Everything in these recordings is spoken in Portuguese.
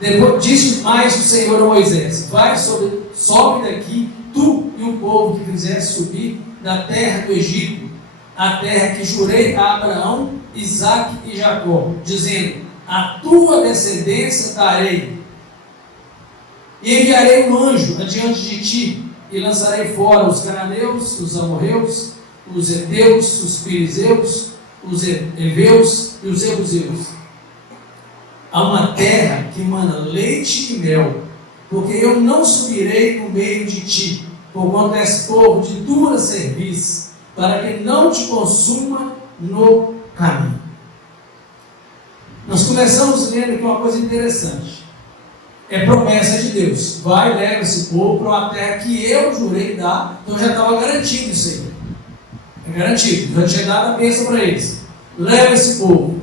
Depois disse mais o Senhor a Moisés: sobe daqui, tu e o povo que fizeste subir da terra do Egito, a terra que jurei a Abraão, Isaque e Jacó, dizendo: a tua descendência darei, e enviarei um anjo adiante de ti, e lançarei fora os cananeus, os amorreus, os heteus, os perizeus, os heveus e os jebuseus, a uma terra que mana leite e mel, porque eu não subirei no meio de ti, porquanto és povo de dura cerviz, para que não te consuma no caminho. Nós começamos lendo aqui uma coisa interessante. É promessa de Deus. Vai, leva esse povo para uma terra que eu jurei dar. Então já estava garantido isso aí. É garantido. Já tinha dado a bênção para eles. Leva esse povo.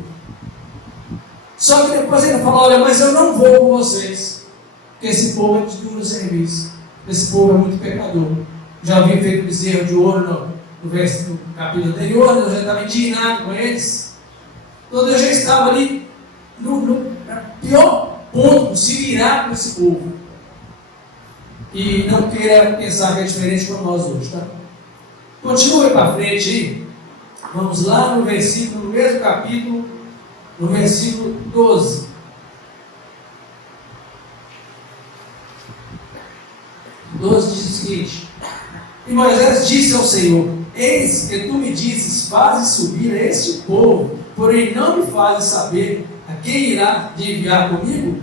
Só que depois ele falou: olha, mas eu não vou com vocês, porque esse povo é de duro serviço. Esse povo é muito pecador. Já havia feito bezerro de ouro no capítulo anterior. Eu já estava indignado com eles. Então Deus já estava ali no pior ponto, se virar com esse povo. E não queira pensar que é diferente com nós hoje, tá? Continue para frente aí. Vamos lá no versículo, no mesmo capítulo, no versículo 12. Diz o seguinte: e Moisés disse ao Senhor: eis que tu me dizes, fazes subir a este povo, porém não me fazes saber a quem irá de enviar comigo?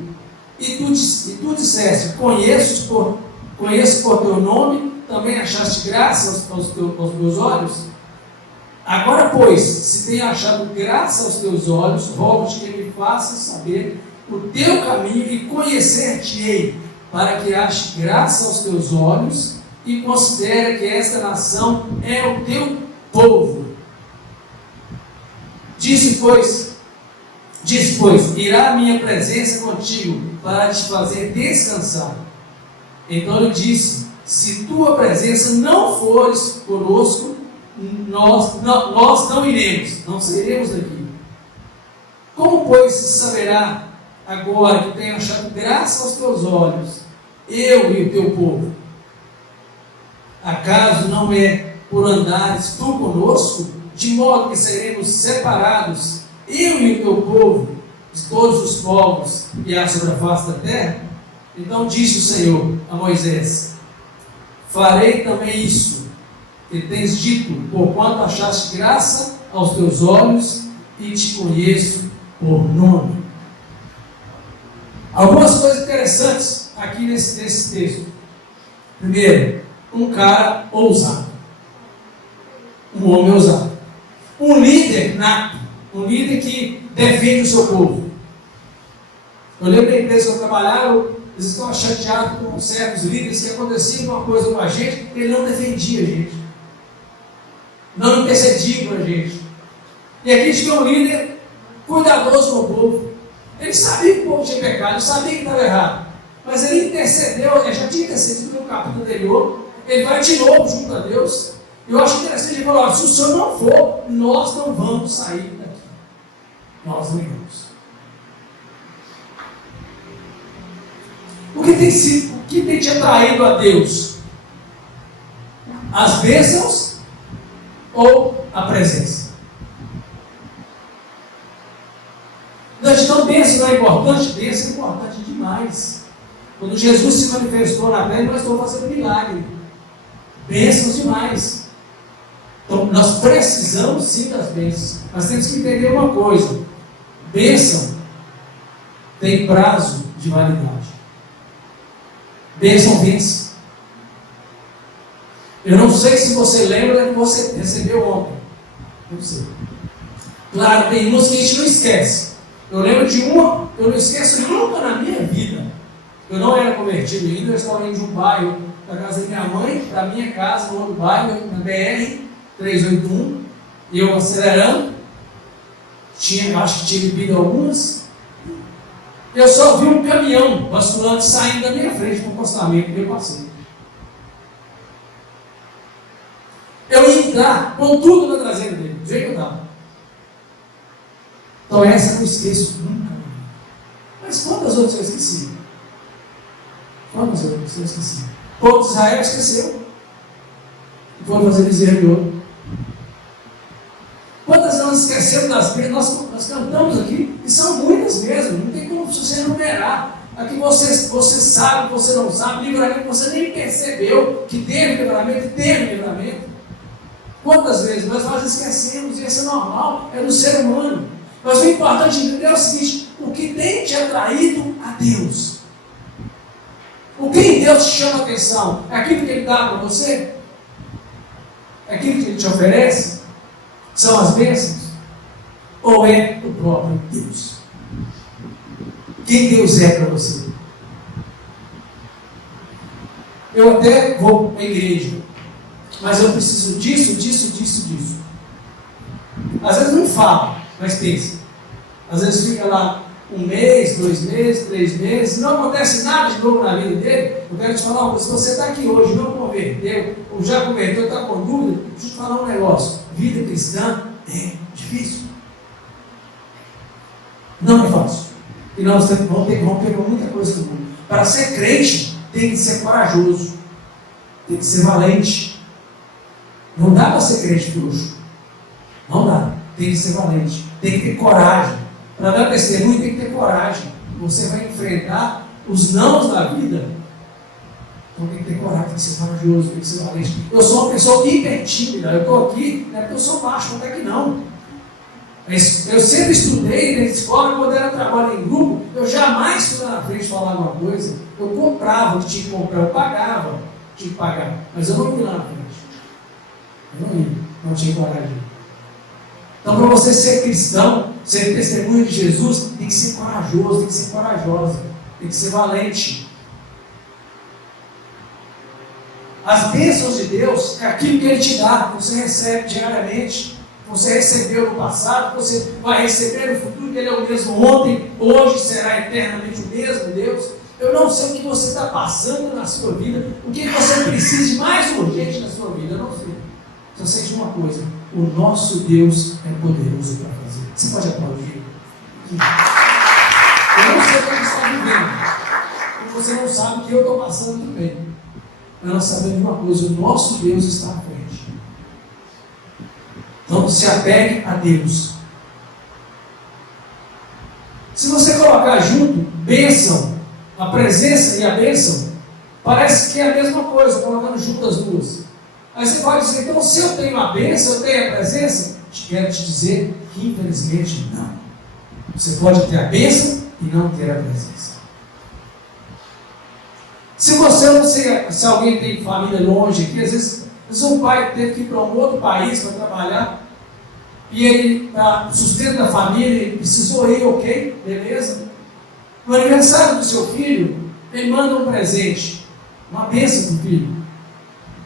E tu disseste: conheço por teu nome, também achaste graça aos meus olhos? Agora, pois, se tenho achado graça aos teus olhos, rogo-te que me faças saber o teu caminho e conhecer-te-ei, para que ache graça aos teus olhos e considere que esta nação é o teu povo. Diz, pois, irá a minha presença contigo para te fazer descansar. Então ele disse: se tua presença não fores conosco, nós não iremos, não sairemos daqui. Como, pois, saberá agora que tenho achado graça aos teus olhos, eu e o teu povo? Acaso não é por andares tu conosco, de modo que seremos separados, eu e o teu povo, de todos os povos que há sobre a face da terra? Então disse o Senhor a Moisés: farei também isso que tens dito, porquanto achaste graça aos teus olhos e te conheço por nome. Algumas coisas interessantes aqui nesse texto. Primeiro, um cara ousado, um homem ousado, um líder nato, um líder que defende o seu povo. Eu lembro da empresa que eu trabalhava, eles estavam chateados com certos líderes que acontecia uma coisa com a gente, ele não defendia a gente, não intercedia com a gente. E aqui a gente tem um líder cuidadoso com o povo. Ele sabia que o povo tinha pecado, ele sabia que estava errado, mas ele intercedeu, ele já tinha intercedido no capítulo anterior, ele vai de novo junto a Deus. Eu acho interessante ele falar: se o Senhor não for, nós não vamos sair daqui. Nós não vamos. O que tem te atraído a Deus? As bênçãos ou a presença? Então, bênção não é importante? Bênção é importante demais. Quando Jesus se manifestou na terra, nós estamos fazendo milagre. Bênçãos demais. Então, nós precisamos sim das bênçãos, mas temos que entender uma coisa: bênção tem prazo de validade. Bênção vence. Eu não sei se você lembra que você recebeu ontem. Não sei. Claro, tem umas que a gente não esquece. Eu lembro de uma, eu não esqueço nunca na minha vida. Eu não era convertido ainda, eu estava indo de um bairro da casa da minha mãe, para a minha casa, no outro bairro, na BR 381, e eu acelerando, acho que tinha bebido algumas. Eu só vi um caminhão basculante saindo da minha frente para o acostamento que eu passei. Eu ia entrar com tudo na traseira dele, do jeito que eu estava. Então essa eu não esqueço nunca. Mas quantas outras eu esqueci? Quantas outras eu esqueci? O povo de Israel esqueceu. E foi fazer bezerro de ouro. Quantas nós esquecemos das bênçãos? Nós cantamos aqui, e são muitas mesmo, não tem como você enumerar. Aqui você sabe, você não sabe, livramento você nem percebeu que teve livramento, teve livramento. Quantas vezes? Mas nós esquecemos, e isso é normal, é do ser humano. Mas o importante entender é o seguinte: o que tem te atraído a Deus? O que em Deus te chama a atenção? É aquilo que Ele dá para você? É aquilo que Ele te oferece? São as bênçãos? Ou é o próprio Deus? Quem Deus é para você? Eu até vou para a igreja, mas eu preciso disso. Às vezes não fala, mas pensa. Às vezes fica lá 1 mês, 2 meses, 3 meses, não acontece nada de novo na vida dele. Eu quero te falar uma coisa: se você está aqui hoje, não converteu, ou já converteu, está com dúvida, deixa eu te falar um negócio: vida cristã é difícil. Não é fácil. E nós vamos ter muita coisa do mundo. Para ser crente, tem que ser corajoso, tem que ser valente. Não dá para ser crente frouxo. Não dá. Tem que ser valente, tem que ter coragem. Para dar testemunho, tem que ter coragem. Você vai enfrentar os nãos da vida. Então tem que ter coragem, tem que ser corajoso, tem que ser valente. Eu sou uma pessoa hiper tímida. Eu estou aqui, não é porque eu sou macho, até que não. Eu sempre estudei na escola, quando era trabalho em grupo, eu jamais fui lá na frente falar alguma coisa. Eu comprava o que tinha que comprar, eu pagava, tinha que pagar. Mas eu não fui lá na frente. Eu não ia, não tinha coragem. Então, para você ser cristão, ser testemunho de Jesus, tem que ser corajoso, tem que ser corajosa, tem que ser valente. As bênçãos de Deus é aquilo que Ele te dá, que você recebe diariamente. Você recebeu no passado, você vai receber no futuro, que Ele é o mesmo ontem, hoje será eternamente o mesmo Deus. Eu não sei o que você está passando na sua vida, o que você precisa de mais urgente na sua vida, eu não sei. Só sei de uma coisa: o nosso Deus é poderoso para fazer. Você pode aplaudir? Eu não sei o que você está vivendo, e você não sabe o que eu estou passando também. Mas nós sabemos de uma coisa: o nosso Deus está à frente. Então se apegue a Deus. Se você colocar junto bênção, a presença e a bênção, parece que é a mesma coisa, colocando junto as duas. Aí você pode dizer: então se eu tenho a bênção, eu tenho a presença? Quero te dizer que infelizmente não. Você pode ter a bênção e não ter a presença. Se você não sei, se alguém tem família longe aqui, às vezes um pai teve que ir para um outro país para trabalhar, e ele, para o sustento da família, ele precisou ir, ok, beleza. No aniversário do seu filho, ele manda um presente, uma bênção para o filho.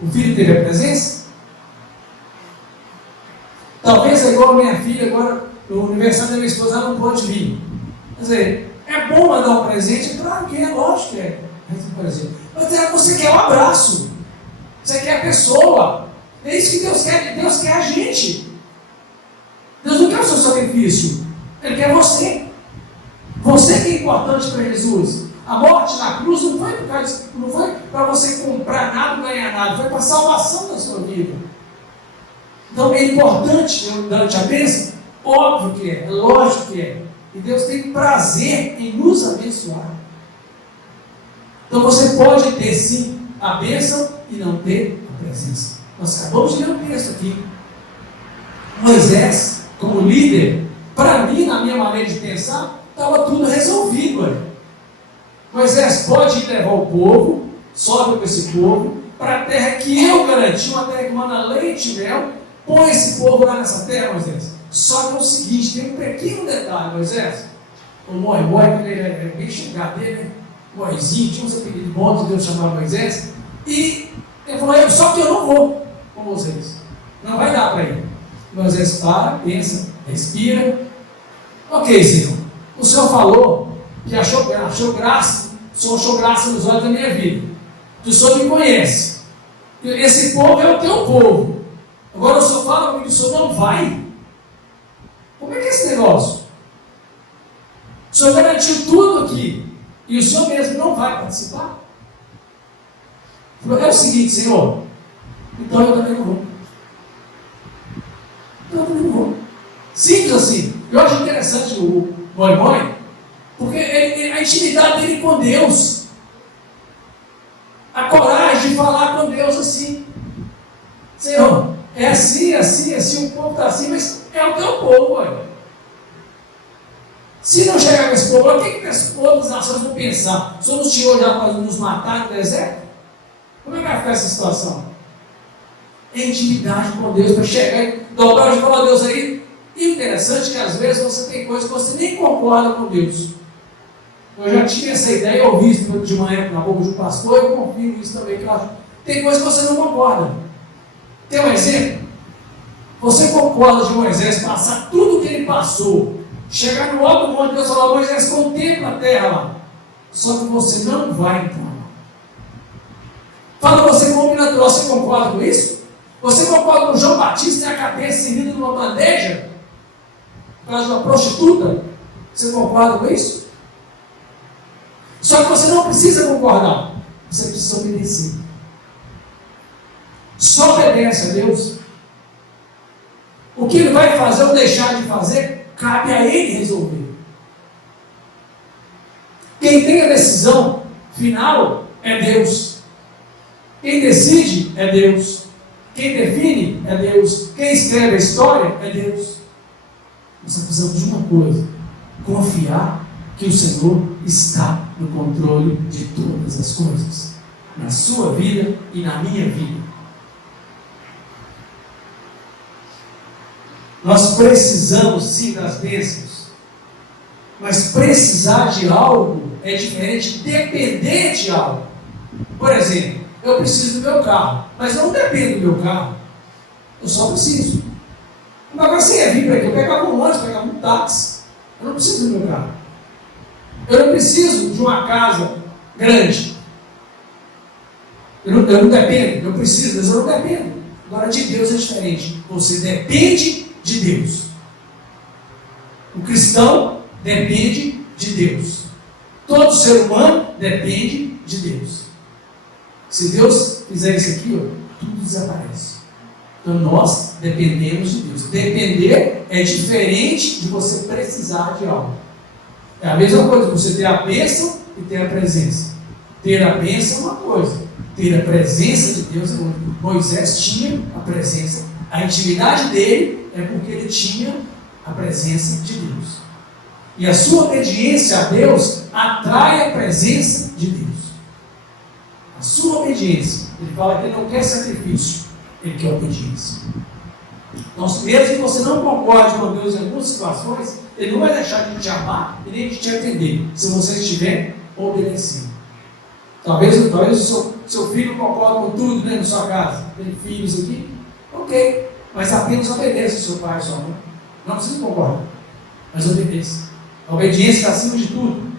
O filho teve a presença? Talvez é igual a minha filha, agora, no aniversário da minha esposa, ela não pode vir. Quer dizer, é bom mandar um presente? Claro que é, lógico que é. Mas você quer um abraço, você quer a pessoa. É isso que Deus quer. Deus quer a gente. Deus não quer o seu sacrifício, Ele quer você. Você que é importante para Jesus. A morte na cruz não foi para você comprar nada, ganhar nada, foi para a salvação da sua vida. Então é importante dar-te a bênção? Óbvio que é lógico que é. E Deus tem prazer em nos abençoar. Então você pode ter sim a bênção e não ter a presença. Nós acabamos de ler um texto aqui. Moisés, como líder, para mim, na minha maneira de pensar, estava tudo resolvido. Aí. Moisés pode ir levar o povo, sobe com esse povo, para a terra que eu garanti, uma terra que manda leite e mel. Põe esse povo lá nessa terra, Moisés. Só que é o seguinte, tem um pequeno detalhe, Moisés. O Moi, ele é bem chegado dele, né? Moizinho, tinha uns apelidos bons, Deus chamava Moisés. E ele falou: só que eu não vou com vocês. Não vai dar para ele. Moisés para, pensa, respira. Ok, Senhor. O Senhor falou que achou graça, o Senhor achou graça nos olhos da minha vida. Que o Senhor me conhece. Esse povo é o teu povo. Agora o Senhor fala que o Senhor não vai. Como é que é esse negócio? O Senhor garantiu tudo aqui. E o Senhor mesmo não vai participar? É o seguinte, Senhor, então eu também não vou. Simples assim. Eu acho interessante o Moi, porque a intimidade dele com Deus, a coragem de falar com Deus assim: Senhor, é assim, o povo está assim, mas é o teu povo, olha. Se não chegar com esse povo, o que as outras nações vão pensar? O Senhor nos tirou já para nos matar no deserto? Como é que vai ficar essa situação? É intimidade com Deus, para chegar e dobrar e falar a Deus aí. E interessante que às vezes você tem coisas que você nem concorda com Deus. Eu já tinha essa ideia, eu ouvi isso de manhã na boca de um pastor, e eu confio nisso também, que eu acho. Tem coisas que você não concorda. Tem um exemplo? Você concorda de Moisés passar tudo que ele passou, chegar no alto do monte, Deus falou: Moisés, contempla a terra lá. Só que você não vai entrar lá. Fala você como natural, você concorda com isso? Você concorda com João Batista ter a cabeça servida numa bandeja? Por causa de uma prostituta? Você concorda com isso? Só que você não precisa concordar. Você precisa obedecer. Só obedece a Deus. O que ele vai fazer ou deixar de fazer, cabe a ele resolver. Quem tem a decisão final é Deus. Quem decide é Deus. Quem define é Deus. Quem escreve a história é Deus. Nós precisamos de uma coisa: confiar que o Senhor está no controle de todas as coisas, na sua vida e na minha vida. Nós precisamos sim das bênçãos, mas precisar de algo é diferente de depender de algo. Por exemplo, eu preciso do meu carro, mas eu não dependo do meu carro, eu só preciso. Agora você ia vir para aqui, eu pegava um ônibus, pegava um táxi, eu não preciso do meu carro. Eu não preciso de uma casa grande. Eu não dependo, eu preciso, mas eu não dependo. Agora de Deus é diferente. Você depende de Deus. O cristão depende de Deus. Todo ser humano depende de Deus. Se Deus fizer isso aqui, tudo desaparece. Então nós dependemos de Deus. Depender é diferente de você precisar de algo. É a mesma coisa, você ter a bênção e ter a presença. Ter a bênção é uma coisa, ter a presença de Deus é outra. Moisés tinha a presença. A intimidade dele é porque ele tinha a presença de Deus. E a sua obediência a Deus atrai a presença de Deus. A sua obediência, ele fala que ele não quer sacrifício, ele quer obediência. Então, mesmo que você não concorde com Deus em algumas situações, ele não vai deixar de te amar e nem de te atender, se você estiver obedecendo. Talvez o seu filho concorde com tudo, né, na sua casa. Tem filhos aqui? Ok, mas apenas obedeça o seu pai e sua mãe. Não precisa concordar, mas obedeça. A obediência está acima de tudo.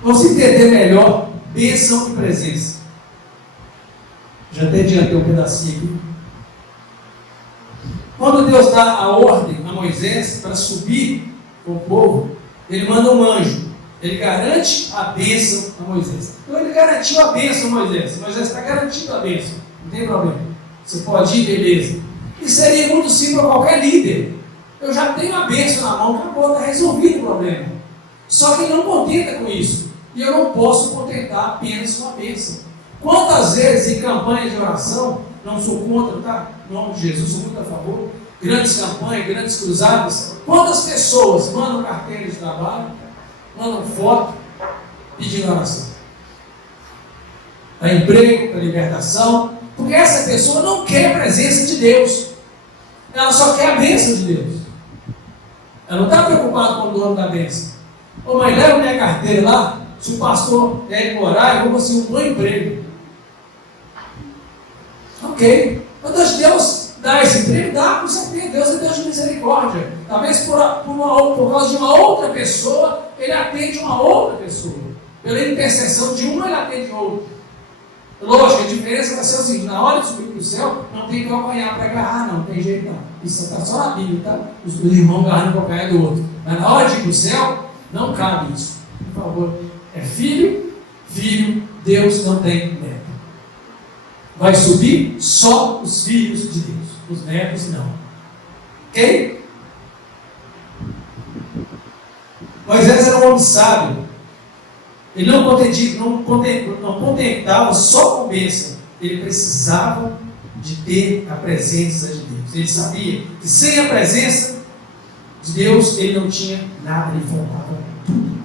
Vamos entender melhor bênção e presença. Já até adiantei um pedacinho aqui. Quando Deus dá a ordem a Moisés para subir com o povo, ele manda um anjo. Ele garante a bênção a Moisés. Então ele garantiu a bênção a Moisés. Moisés está garantindo a bênção. Não tem problema. Você pode ir, beleza. E seria muito simples para qualquer líder. Eu já tenho a bênção na mão, acabou, está resolvido o problema. Só que ele não contenta com isso. E eu não posso contentar apenas com a bênção. Quantas vezes em campanha de oração, não sou contra, tá? Em nome de Jesus, sou muito a favor. Grandes campanhas, grandes cruzadas. Quantas pessoas mandam carteira de trabalho, mandam foto pedindo oração? Para emprego, para libertação. Porque essa pessoa não quer a presença de Deus. Ela só quer a bênção de Deus. Ela não está preocupada com o dono da bênção. Ô mãe, leva minha carteira lá. Se o pastor der morar, eu vou conseguir um bom emprego. Ok. Mas Deus dá esse emprego? Dá, com certeza. Deus é Deus de misericórdia. Talvez por causa de uma outra pessoa, ele atende uma outra pessoa. Pela intercessão de uma, ele atende outra. Lógico, a diferença vai ser o seguinte: na hora de subir para o céu, não tem calcanhar para agarrar, não tem jeito não. Isso está só na Bíblia, tá? Os irmãos agarrando o calcanhar do outro. Mas na hora de ir para o céu, não cabe isso. Por favor, é filho, Deus não tem neto. Vai subir só os filhos de Deus, os netos não. Ok? Moisés era um homem sábio. Ele não contentava só com bênção. Ele precisava de ter a presença de Deus. Ele sabia que sem a presença de Deus, ele não tinha nada, ele faltava tudo.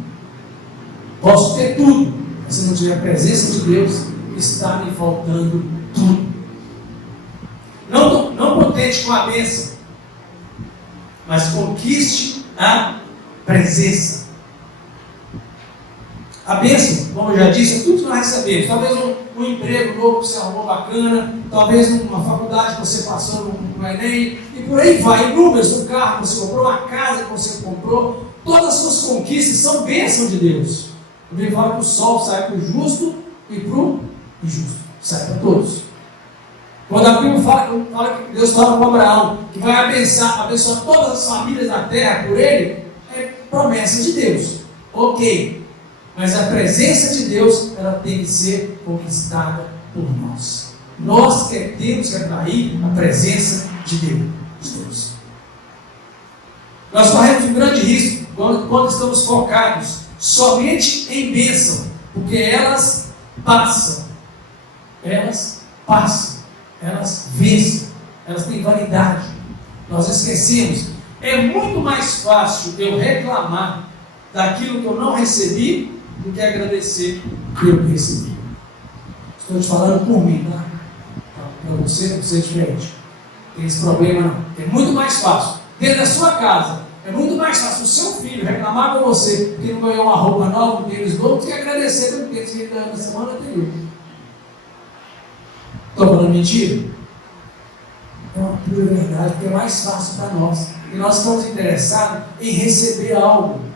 Posso ter tudo, mas se não tiver a presença de Deus, está me faltando tudo. Não contente com a bênção, mas conquiste a presença. A bênção, como eu já disse, é tudo que nós recebemos. Talvez um emprego novo que você arrumou bacana, talvez uma faculdade que você passou no Enem, e por aí vai. Inúmeros, um carro que você comprou, uma casa que você comprou, todas as suas conquistas são bênção de Deus. A Bíblia fala que o sol sai para o justo e para o injusto. Sai para todos. Quando a Bíblia fala que Deus fala com Abraão, que vai abençoar todas as famílias da terra por ele, é promessa de Deus. Ok. Mas a presença de Deus, ela tem que ser conquistada por nós. Nós temos que atrair a presença de Deus. Nós corremos um grande risco quando estamos focados somente em bênção, porque elas passam, elas vencem, elas têm validade. Nós esquecemos. É muito mais fácil eu reclamar daquilo que eu não recebi do que agradecer pelo que recebi. Estou te falando por mim, tá? Para você não ser diferente. Tem esse problema não. É muito mais fácil. Dentro da sua casa, é muito mais fácil o seu filho reclamar com você que não ganhou uma roupa nova, um tênis novo, do que agradecer pelo tênis que ele ganhou na semana anterior. Estou falando mentira? É uma pura verdade, porque é mais fácil para nós. E nós estamos interessados em receber algo.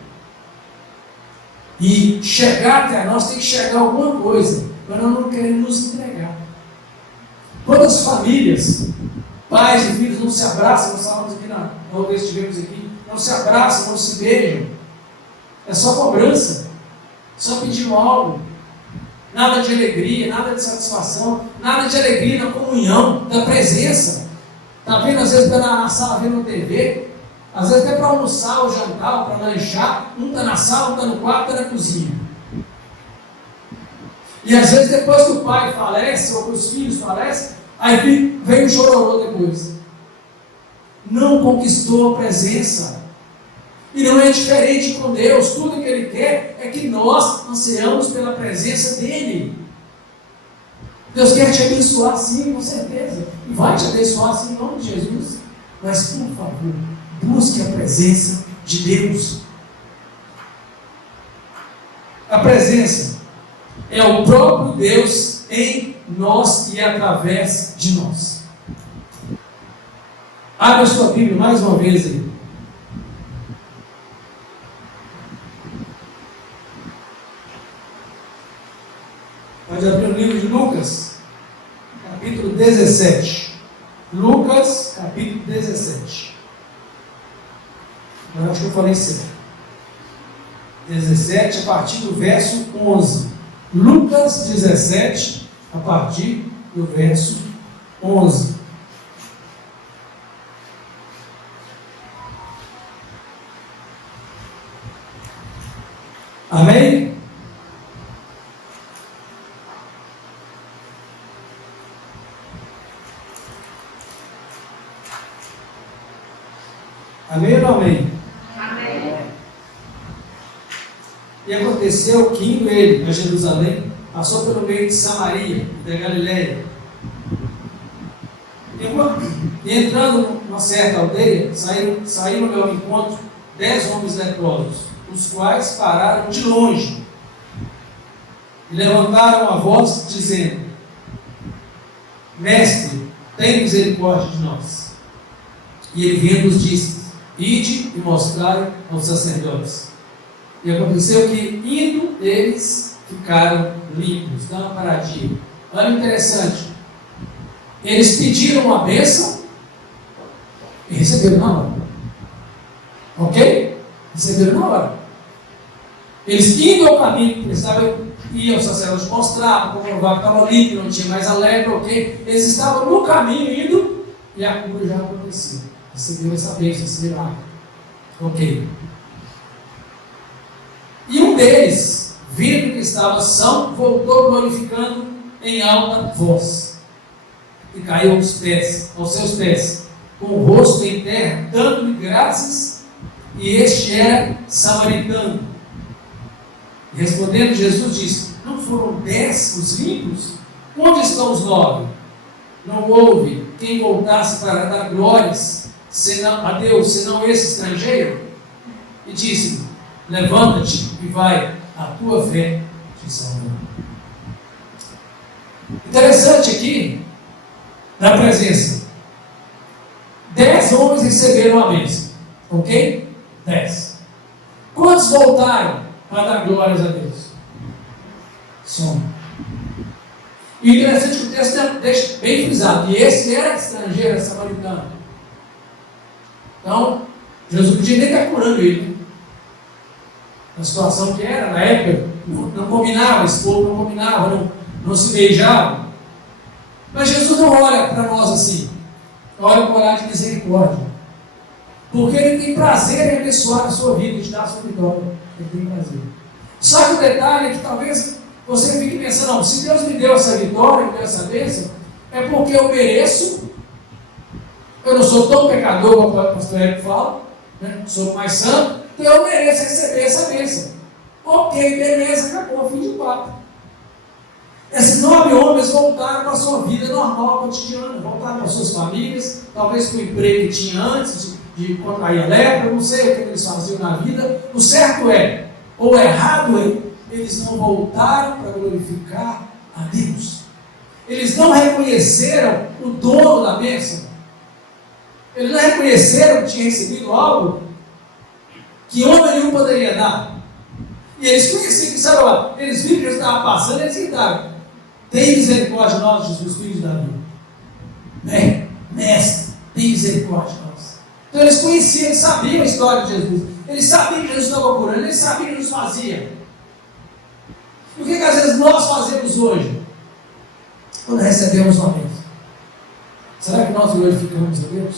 E chegar até nós tem que chegar alguma coisa, mas nós não queremos nos entregar. Quantas famílias, pais e filhos não se abraçam, nós falamos aqui na vez que estivemos aqui, não se abraçam, não se beijam, é só cobrança, só pedindo algo, nada de alegria, nada de satisfação, nada de alegria na comunhão, da presença. Está vendo, às vezes, na sala vendo TV, às vezes até para almoçar ou jantar, ou para lanchar, um está na sala, um está no quarto, está na cozinha. E às vezes depois que o pai falece, ou que os filhos falecem, aí vem o chororô depois. Não conquistou a presença. E não é diferente com Deus. Tudo que Ele quer é que nós ansiamos pela presença dEle. Deus quer te abençoar sim, com certeza. E vai te abençoar sim, em nome de Jesus. Mas por favor, busque a presença de Deus. A presença é o próprio Deus em nós e através de nós. Abra a sua Bíblia mais uma vez aí. Pode abrir o livro de Lucas, capítulo 17. Lucas, capítulo 17. Eu acho que eu falei certo. 17, a partir do verso 11. Lucas 17, a partir do verso 11. Amém? Amém ou não amém? Amém. E aconteceu que, indo ele a Jerusalém, passou pelo meio de Samaria e da Galiléia. E entrando numa certa aldeia, saíram ao encontro 10 homens leprosos, os quais pararam de longe e levantaram a voz, dizendo: Mestre, tem misericórdia de nós. E ele vendo-os disse: Ide e mostrai aos sacerdotes. E aconteceu que, indo, eles ficaram limpos. Dá uma paradinha. Olha interessante. Eles pediram uma bênção e receberam na hora. Ok? Receberam na hora. Eles indo ao caminho, precisavam ir ao sacerdote mostrar, para comprovar que estava limpo, não tinha mais a lepra, ok? Eles estavam no caminho indo e a cura já aconteceu. Receberam essa bênção, esse milagre. Ok. E um deles, vendo que estava são, voltou glorificando em alta voz. E caiu aos seus pés, com o rosto em terra, dando-lhe graças, e este era samaritano. E respondendo, Jesus disse: não foram 10 os limpos? Onde estão os 9? Não houve quem voltasse para dar glórias a Deus, senão esse estrangeiro? E disse-lhe: levanta-te e vai, a tua fé te salvou. Interessante aqui, na presença, 10 homens receberam a bênção, ok? 10. Quantos voltaram para dar glórias a Deus? Só. E interessante que o texto deixa bem frisado, e esse era estrangeiro, era samaritano. Então, Jesus podia nem estar curando ele, né? A situação que era, na época, não combinava, esse povo não combinava, não se beijava. Mas Jesus não olha para nós assim, olha com olhar de misericórdia, porque Ele tem prazer em abençoar a sua vida, te dar a sua vitória. Ele tem prazer. Só que o detalhe é que talvez você fique pensando: não, se Deus me deu essa vitória, me deu essa bênção, é porque eu mereço. Eu não sou tão pecador como o pastor Eric fala, né? Sou mais santo, então eu mereço receber essa bênção. Ok, beleza, acabou, fim de papo. Esses 9 homens voltaram para a sua vida normal, cotidiana, voltaram para suas famílias, talvez com o emprego que tinha antes de contrair a lepra, não sei o que eles faziam na vida. O certo é, ou o errado é, eles não voltaram para glorificar a Deus. Eles não reconheceram o dono da bênção. Eles não reconheceram que tinha recebido algo que homem nenhum poderia dar. E eles conheciam que, sabe lá, eles viram que eles estavam passando e eles gritaram: tem misericórdia de nós, Jesus, filho de Davi. Mestre, tem misericórdia de nós. Então eles conheciam, eles sabiam a história de Jesus. Eles sabiam que Jesus estava curando, eles sabiam que Jesus fazia. O que às vezes nós fazemos hoje? Quando recebemos uma bênção, será que nós glorificamos a Deus?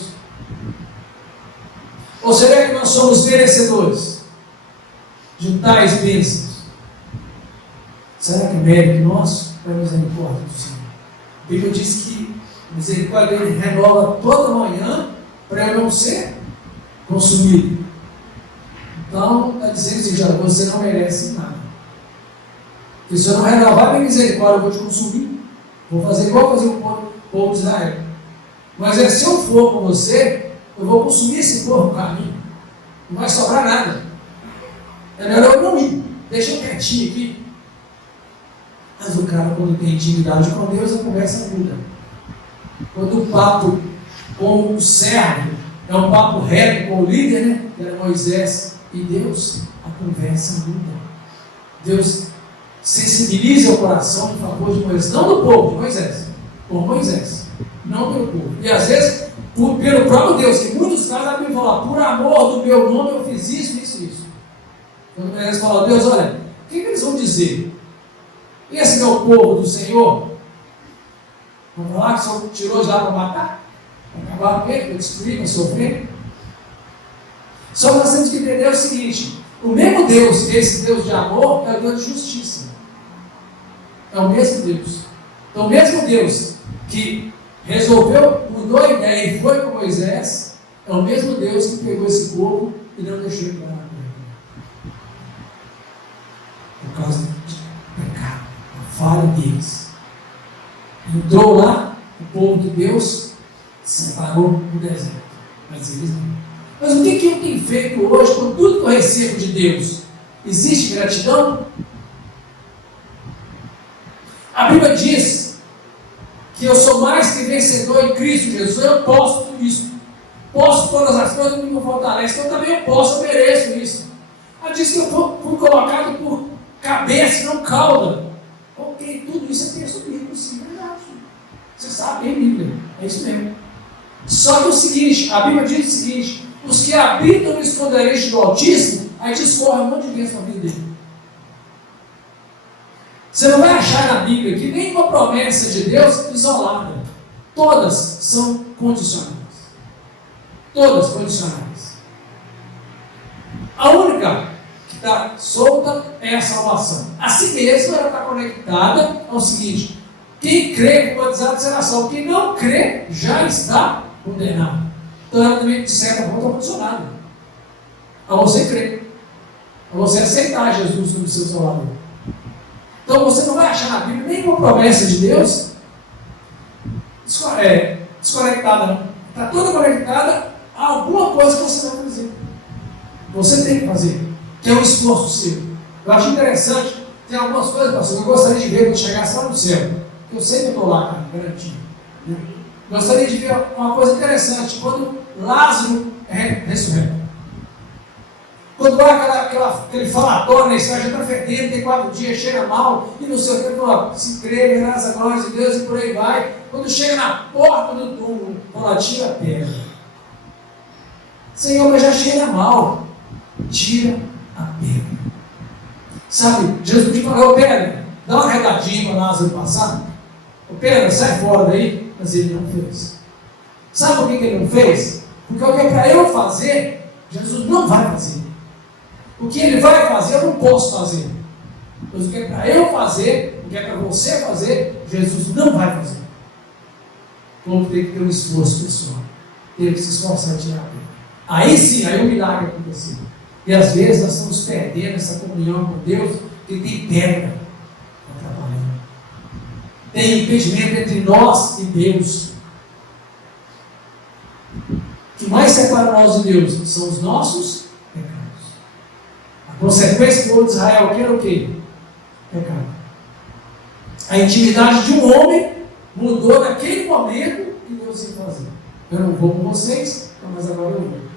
Ou será que nós somos merecedores de tais bênçãos? Será que é mérito nosso ou é misericórdia do Senhor? A Bíblia diz que a misericórdia dele renova toda manhã para eu não ser consumido. Então, está dizendo assim: já, você não merece nada. Porque se eu não renovar minha misericórdia, eu vou te consumir. Vou fazer igual fazer o povo de Israel. Mas se eu for com você, eu vou consumir esse povo no caminho. Não vai sobrar nada. É melhor eu não ir. Deixa eu quietinho aqui. Mas o cara, quando tem intimidade com Deus, a conversa muda. Quando o papo com o servo é um papo reto com o líder, né? Que era Moisés e Deus, a conversa muda. Deus sensibiliza o coração em favor de Moisés, não do povo, de Moisés, por Moisés, não pelo povo. E às vezes, pelo próprio Deus, que em muitos casos a Bíblia fala: por amor do meu nome eu fiz isso. Quando Moisés fala: Deus, olha, o que eles vão dizer? Esse não é o povo do Senhor? Vamos falar que o Senhor tirou de lá para matar? Para acabar com ele, para destruir, para sofrer? Só que nós temos que entender o seguinte: o mesmo Deus, esse Deus de amor, é o Deus de justiça. É o mesmo Deus. Então, o mesmo Deus que resolveu, mudou a ideia e foi com Moisés, é o mesmo Deus que pegou esse povo e não deixou ele para por causa do pecado, a falha deles. Entrou lá, o povo de Deus separou no deserto. Mas eles não. Mas o que eu tenho feito hoje com tudo que eu recebo de Deus? Existe gratidão? A Bíblia diz que eu sou mais que vencedor em Cristo Jesus. Eu posso tudo isso. Posso todas as coisas que me fortalecem. Então também eu posso, eu mereço isso. Ela diz que eu fui colocado por cabeça e não cauda. Ok, tudo isso é ter subido. Bíblia, sim, é verdade. Você sabe bem Bíblia, é isso mesmo. Só que é o seguinte, a Bíblia diz o seguinte: os que habitam no esconderijo do Altíssimo, aí discorre um monte de bênção na vida dele. Você não vai achar na Bíblia que nenhuma promessa de Deus isolada. Todas são condicionais. Todas condicionais. A única que está solta é a salvação. Assim mesmo, ela está conectada ao seguinte: quem crê com batizado de salvação, quem não crê já está condenado. Então ela também, de certa forma, está condicionada a você crer, a você aceitar Jesus como seu salvador. Então você não vai achar na Bíblia nenhuma promessa de Deus desconectada, não. Está toda conectada a alguma coisa que você vai fazer. Você tem que fazer, que é um esforço seu. Eu acho interessante, tem algumas coisas, pastor, que eu gostaria de ver quando chegasse lá no céu. Eu sei que eu estou lá, cara, garantido. Né? Gostaria de ver uma coisa interessante, quando Lázaro ressurreu. Quando há aquele falatório na estrada, já está fedendo, tem 4 dias, cheira mal, e não sei o que, fala, se crê, verás a glória de Deus, e por aí vai. Quando chega na porta do túmulo, fala, tira a pedra. Senhor, mas já cheira mal. Tira a pedra. Sabe, Jesus te falou, Pedro, dá uma redadinha para Lázaro passar. Ô Pedro, sai fora daí. Mas ele não fez. Sabe por que ele não fez? Porque o que é para eu fazer, Jesus não vai fazer. O que ele vai fazer, eu não posso fazer. Mas o que é para eu fazer, o que é para você fazer, Jesus não vai fazer. Então tem que ter um esforço pessoal. Tem que se esforçar e tirar a pedra. Aí sim, aí o milagre aconteceu. E às vezes nós estamos perdendo essa comunhão com Deus, porque tem pedra atrapalhando. Tem impedimento entre nós e Deus. O que mais separa nós de Deus são os nossos pecados. A consequência do povo de Israel que era o quê? Pecado. A intimidade de um homem mudou naquele momento que Deus ia fazer. Eu não vou com vocês, mas agora eu vou.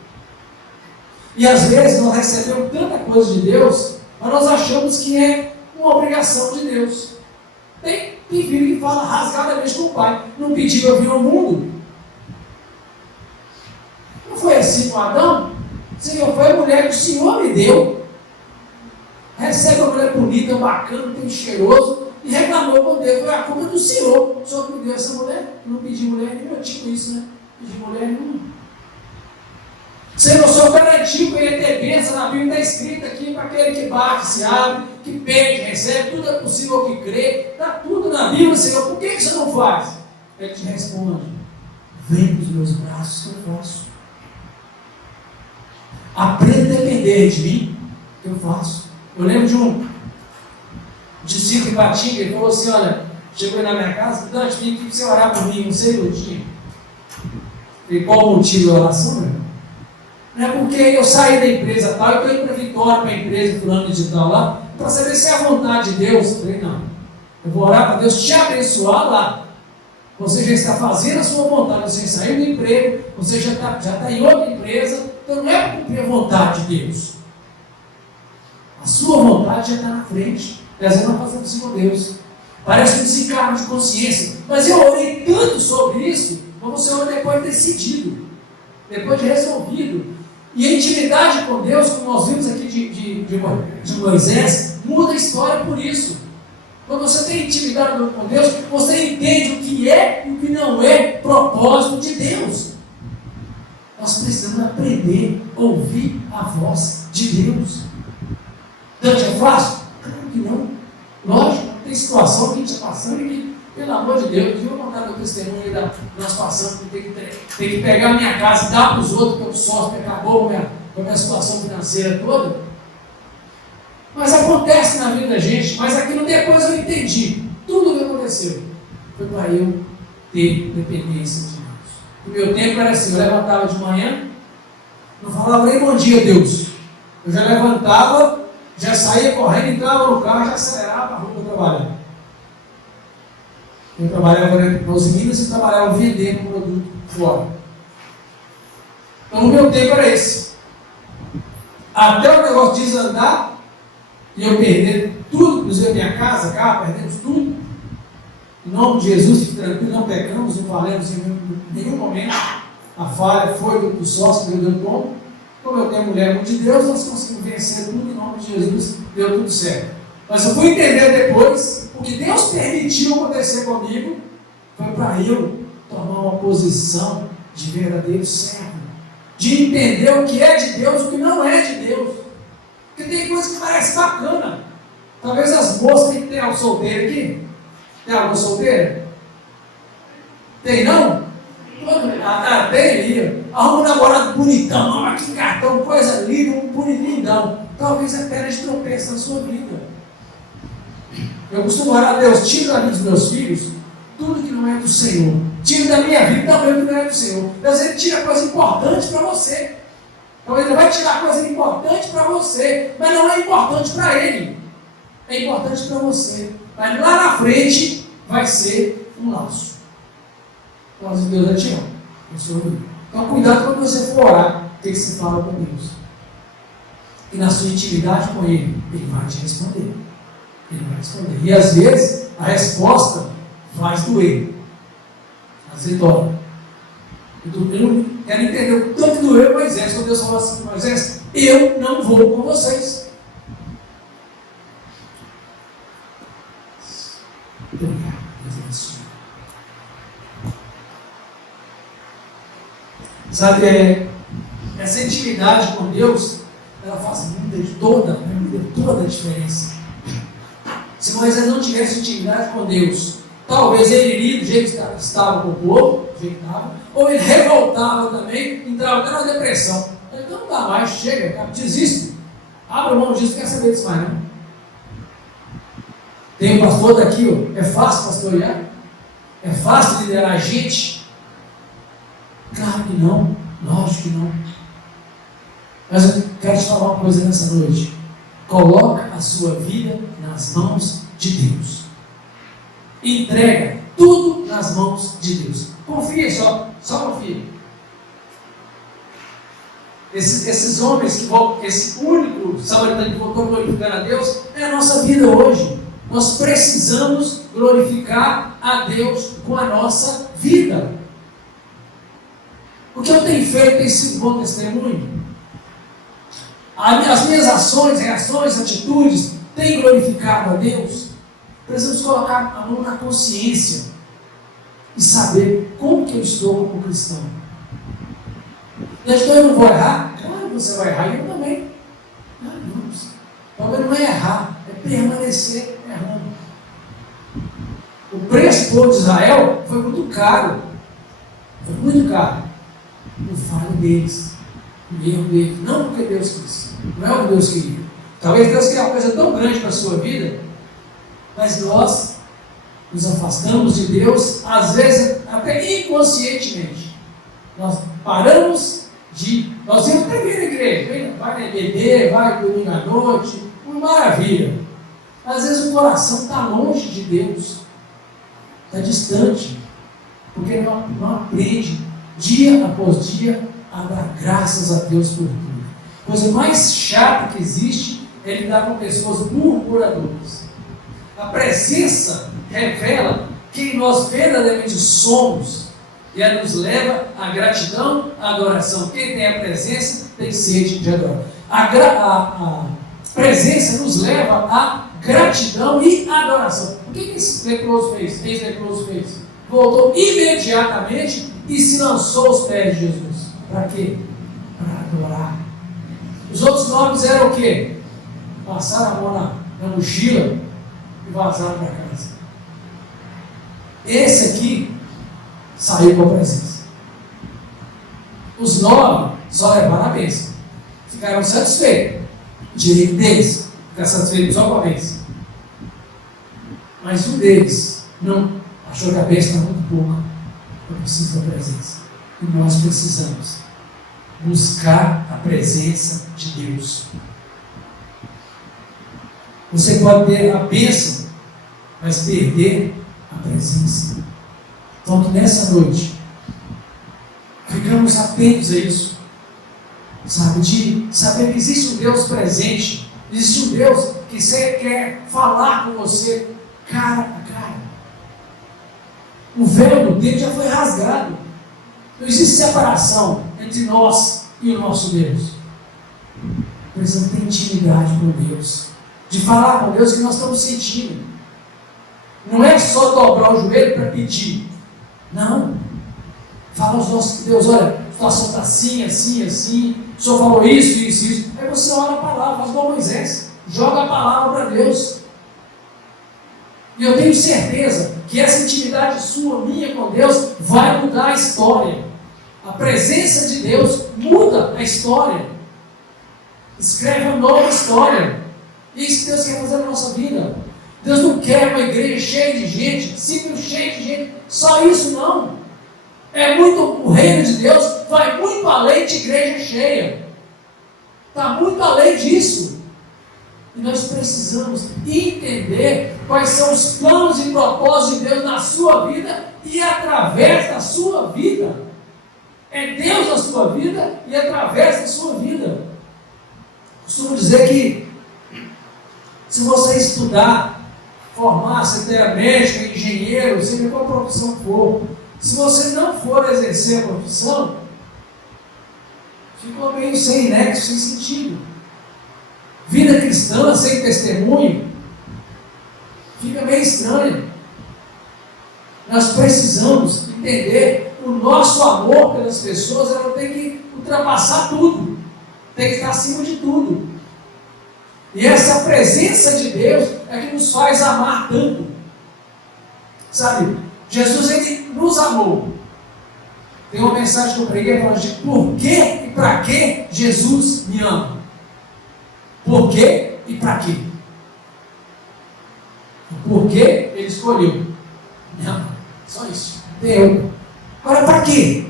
E às vezes nós recebemos tanta coisa de Deus, mas nós achamos que é uma obrigação de Deus. Tem filho que fala rasgadamente com o pai: não pediu eu vir ao mundo. Não foi assim com Adão? Senhor, foi a mulher que o Senhor me deu. Recebe uma mulher bonita, bacana, tem cheiroso, e reclamou com Deus: foi a culpa do Senhor. O Senhor que me deu essa mulher. Eu não pedi mulher nenhuma, eu tipo isso, né? Não pedi mulher nenhuma. Senhor, o Senhor garantiu que eu ia ter bênção, na Bíblia está escrito aqui: para aquele que bate, se abre, que pede, recebe, tudo é possível que crê, está tudo na Bíblia, Senhor, por que você não faz? Ele te responde: vem dos meus braços que eu faço. Aprenda a depender de mim, que eu faço. Eu lembro de um discípulo em Patinga, ele falou assim: olha, chegou aí na minha casa, Dante, vim aqui para você orar por mim, não sei do dia. E qual o motivo da oração, meu? Não é porque eu saí da empresa tal, eu estou indo para Vitória, para a empresa fulano de tal lá, para saber se é a vontade de Deus. Eu falei: não, eu vou orar para Deus te abençoar lá. Você já está fazendo a sua vontade, você saiu do emprego, você já está em outra empresa, então não é para cumprir a vontade de Deus. A sua vontade já está na frente, e às vezes não fazemos isso com Deus. Parece um desencargo de consciência, mas eu orei tanto sobre isso, mas você ora depois de decidido, depois de resolvido. E a intimidade com Deus, como nós vimos aqui de Moisés, muda a história por isso. Quando você tem intimidade com Deus, você entende o que é e o que não é propósito de Deus. Nós precisamos aprender a ouvir a voz de Deus. Dante, é fácil? Claro que não. Lógico, tem situação que a gente está passando e que, pelo amor de Deus, eu vou contar meu testemunho aí da nós passando, que tem que pegar a minha casa e dar para os outros, que eu sócio, que acabou com a minha situação financeira toda. Mas acontece na vida da gente, mas aquilo depois eu entendi. Tudo o que aconteceu foi para eu ter dependência de Deus. O meu tempo era assim: eu levantava de manhã, não falava nem bom dia, Deus. Eu já levantava, já saía correndo, entrava no carro, já acelerava a rua para trabalhar. Eu trabalhava nas Minas e trabalhava vendendo produto fora. Então o meu tempo era esse. Até o negócio de desandar, e eu perder tudo, inclusive minha casa, carro, perdemos tudo. Em nome de Jesus, fique tranquilo, não pecamos, não falamos em nenhum momento. A falha foi do sócio que deu bom. Como eu tenho mulher de Deus, nós conseguimos vencer tudo em nome de Jesus, deu tudo certo. Mas eu fui entender depois, o que Deus permitiu acontecer comigo, foi para eu tomar uma posição de verdadeiro servo, de entender o que é de Deus e o que não é de Deus. Porque tem coisa que parece bacana. Talvez as moças que tem algo solteiro aqui. Tem algo solteiro? Tem não? Tem ali. Arruma um namorado bonitão, olha que cartão, coisa linda, um bonitão. Talvez é pedra de tropeço na sua vida. Eu costumo orar a Deus, tira da vida dos meus filhos tudo que não é do Senhor. Tira da minha vida também o que não é do Senhor. Deus, Ele tira coisa importante para você. Então Ele vai tirar coisa importante para você, mas não é importante para Ele. É importante para você. Mas lá na frente vai ser um laço. Então, Deus vai te amar. Então, cuidado quando você for orar, o que você fala com Deus. E na sua intimidade com Ele, Ele vai te responder. Ele vai responder. E às vezes, a resposta faz doer. Às vezes dói. Eu não quero entender o tanto que doeu Moisés. Quando Deus falou assim para Moisés, eu não vou com vocês. Obrigado, Deus abençoe. Sabe, essa intimidade com Deus, ela faz toda a diferença. Se Moisés não tivesse intimidade com Deus, talvez ele iria do jeito que estava com o povo, do jeito que estava, ou ele revoltava também, entrava até na depressão. Então não dá mais, chega, desisto. Abre mão disso, não quer saber disso mais não. Tem um pastor daqui, ó. É fácil pastorear? É fácil liderar a gente? Claro que não, lógico que não. Mas eu quero te falar uma coisa nessa noite. Coloca a sua vida nas mãos de Deus. Entrega tudo nas mãos de Deus. Confia só confia. Esses homens que voltam, esse único samaritano que voltou glorificando a Deus, é a nossa vida hoje. Nós precisamos glorificar a Deus com a nossa vida. O que eu tenho feito tem sido bom testemunho. As minhas ações, reações, atitudes têm glorificado a Deus. Precisamos colocar a mão na consciência e saber como que eu estou como cristão. Eu não vou errar? Claro que você vai errar, e eu também. Claro, vamos. O problema não é errar, é permanecer errando. O preço do povo de Israel foi muito caro. Foi muito caro. O falho deles. O erro deles. Não porque Deus quis. Não é o que Deus queria. Talvez Deus queira uma coisa tão grande para a sua vida, mas nós nos afastamos de Deus, às vezes até inconscientemente. Nós paramos de... Nós íamos até vir na igreja. Vai na EBD, vai domingo à noite. Uma maravilha. Às vezes o coração está longe de Deus. Está distante. Porque não aprende dia após dia a dar graças a Deus por tudo. A coisa mais chata que existe é lidar com pessoas murmuradoras. A presença revela quem nós verdadeiramente somos e ela nos leva à gratidão, à adoração. Quem tem a presença tem sede de adorar. A presença nos leva à gratidão e adoração. O que esse leproso fez? Esse leproso fez? Voltou imediatamente e se lançou aos pés de Jesus. Para quê? Para adorar. Os outros 9 eram o quê? Passaram a mão na mochila e vazaram para casa. Esse aqui saiu com a presença. Os 9 só levaram a bênção. Ficaram satisfeitos. O direito deles, ficar satisfeitos só com a bênção. Mas um deles não achou que a bênção era muito pouca. Eu preciso da presença. E nós precisamos buscar a presença de Deus. Você pode ter a bênção, mas perder a presença. Então, que nessa noite, ficamos atentos a isso. Sabe, de saber que existe um Deus presente, existe um Deus que quer falar com você cara a cara. O véu do tempo já foi rasgado. Não existe separação entre nós e o nosso Deus. Precisamos ter intimidade com Deus, de falar com Deus o que nós estamos sentindo. Não é só dobrar o joelho para pedir. Não. Fala aos nossos Deus, olha, a situação está assim, assim, assim. O Senhor falou isso, isso, isso. Aí você ora a palavra, faz igual Moisés. Joga a palavra para Deus. E eu tenho certeza que essa intimidade sua, minha com Deus, vai mudar a história. A presença de Deus muda a história. Escreve uma nova história. Isso que Deus quer fazer na nossa vida. Deus não quer uma igreja cheia de gente, simples cheia de gente. Só isso não. É muito, o reino de Deus vai muito além de igreja cheia. Está muito além disso. E nós precisamos entender quais são os planos e propósitos de Deus na sua vida e através da sua vida. É Deus na sua vida e através da sua vida. Costumo dizer que se você estudar, formar-se até médico, engenheiro, seja qual profissão for, se você não for exercer a profissão, ficou meio sem nexo, sem sentido. Vida cristã sem testemunho fica meio estranho. Nós precisamos entender o nosso amor pelas pessoas, ela tem que ultrapassar tudo, tem que estar acima de tudo. E essa presença de Deus é que nos faz amar tanto. Sabe, Jesus, ele nos amou. Tem uma mensagem que eu preguei falando de por que e para que Jesus me ama. Por que e para quê? O porquê ele escolheu. Não, só isso. Deu. Agora para quê?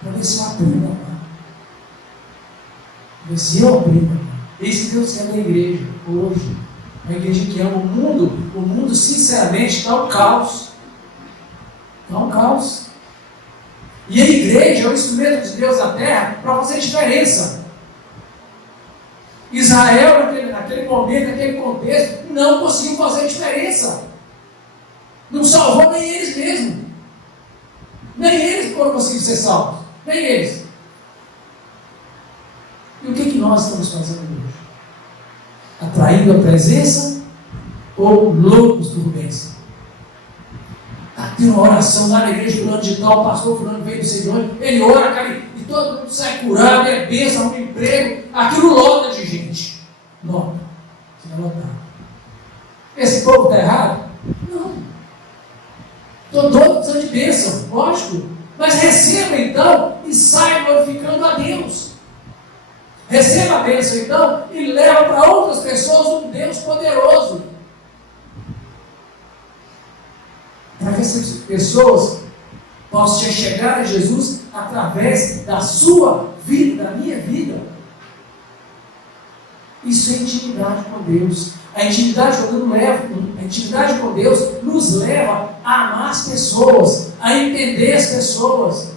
Para ver se eu aprendo a amar. Para ver se eu aprendo a amar. Esse Deus quer da igreja hoje. Uma igreja que ama o mundo sinceramente está um caos. Está um caos. E a igreja é o instrumento de Deus na terra para fazer diferença. Israel, naquele momento, naquele contexto, não conseguiu fazer diferença. Não salvou nem eles mesmos. Nem eles foram conseguindo ser salvos. Nem eles. E o que nós estamos fazendo hoje? Atraindo a presença ou loucos por bênção? Está tendo uma oração lá na igreja, fulano de tal, o pastor fulano veio do Senhor, ele ora, cara, e todo mundo sai curado, é bênção, um emprego, aquilo lota de gente. Lota. Vai lotar. Esse povo está errado? Não. Estou todo precisando de bênção, lógico. Mas receba então e saia glorificando a Deus. Receba a bênção então e leva para outras pessoas um Deus poderoso. Para que essas pessoas possam chegar a Jesus através da sua vida, da minha vida. Isso é intimidade com Deus. A intimidade com Deus nos leva a amar as pessoas, a entender as pessoas,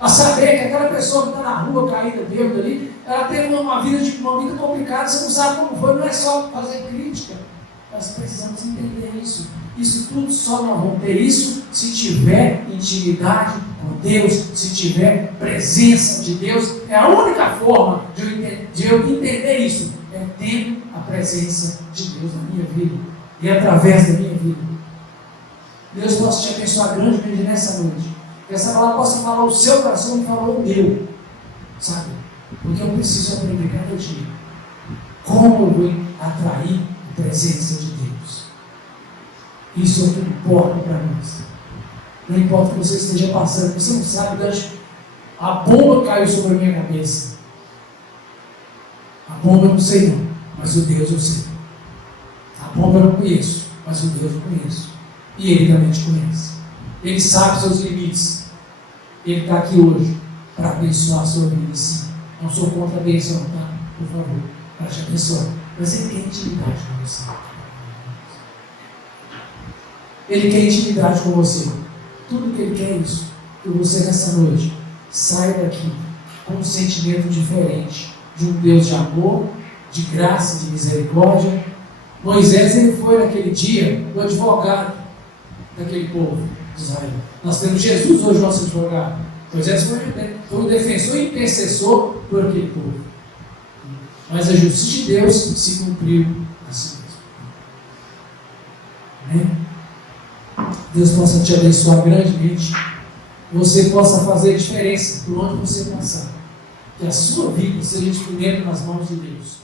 a saber que aquela pessoa que está na rua caída bêbada ali, ela teve uma vida complicada, você não sabe como foi, não é só fazer crítica. Nós precisamos entender isso. Isso tudo só nós vamos ter isso se tiver intimidade com Deus, se tiver presença de Deus. É a única forma de eu entender isso, é tendo a presença de Deus na minha vida e através da minha vida. Deus possa te abençoar grandemente nessa noite. Que essa palavra possa falar o seu coração e falar o meu, sabe? Porque eu preciso aprender cada dia como eu vou atrair a presença de Deus. Isso é o que importa para nós. Não importa o que você esteja passando, você não sabe, Deus, a bomba caiu sobre a minha cabeça. A bomba eu não sei não, mas o Deus eu sei. A bomba eu não conheço, mas o Deus eu conheço. E Ele também te conhece. Ele sabe os seus limites. Ele está aqui hoje para abençoar a sua vida, sim. Não sou contra a bênção, tá? Por favor, para te abençoar. Mas Ele quer intimidade com você. Ele quer intimidade com você. Tudo que Ele quer é isso. Que você nessa noite saia daqui com um sentimento diferente de um Deus de amor, de graça, de misericórdia. Moisés, ele foi naquele dia o advogado daquele povo. de Israel. Nós temos Jesus hoje, nosso advogado. Moisés foi o defensor e intercessor por aquele povo. Mas a justiça de Deus se cumpriu assim mesmo. Amém? Deus possa te abençoar grandemente. Você possa fazer diferença por onde você passar. Que a sua vida seja instrumento nas mãos de Deus.